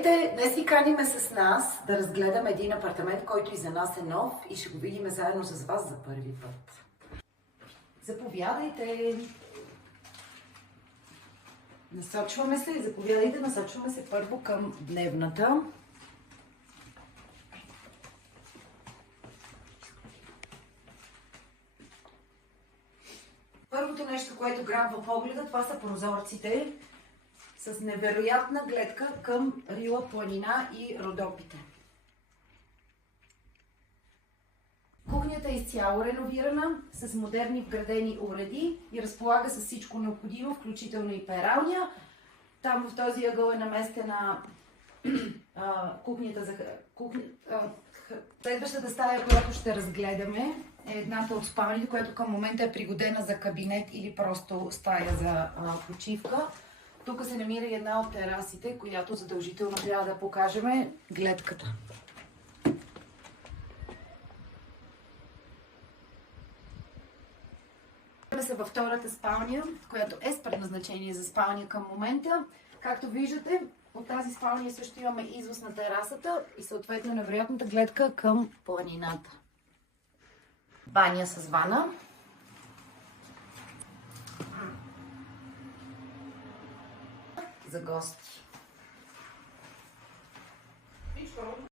Здравейте! Днес ви каниме с нас да разгледаме един апартамент, който и за нас е нов и ще го видим заедно с вас за първи път. Заповядайте! Насочваме се първо към дневната. Първото нещо, което грабва погледа, това са прозорците с невероятна гледка към Рила планина и Родопите. Кухнята е изцяло реновирана, с модерни вградени уреди и разполага с всичко необходимо, включително и пералня. Там в този ъгъл е наместена кухнята за Следващата стая, която ще разгледаме, е едната от спалните, която към момента е пригодена за кабинет или просто стая за почивка. Тук се намира и една от терасите, която задължително трябва да покажем гледката. Се във втората спалня, която е с предназначение за спалня към момента. Както виждате, от тази спалня също имаме извоз на терасата и съответно невероятната гледка към планината. Баня с вана. За гости.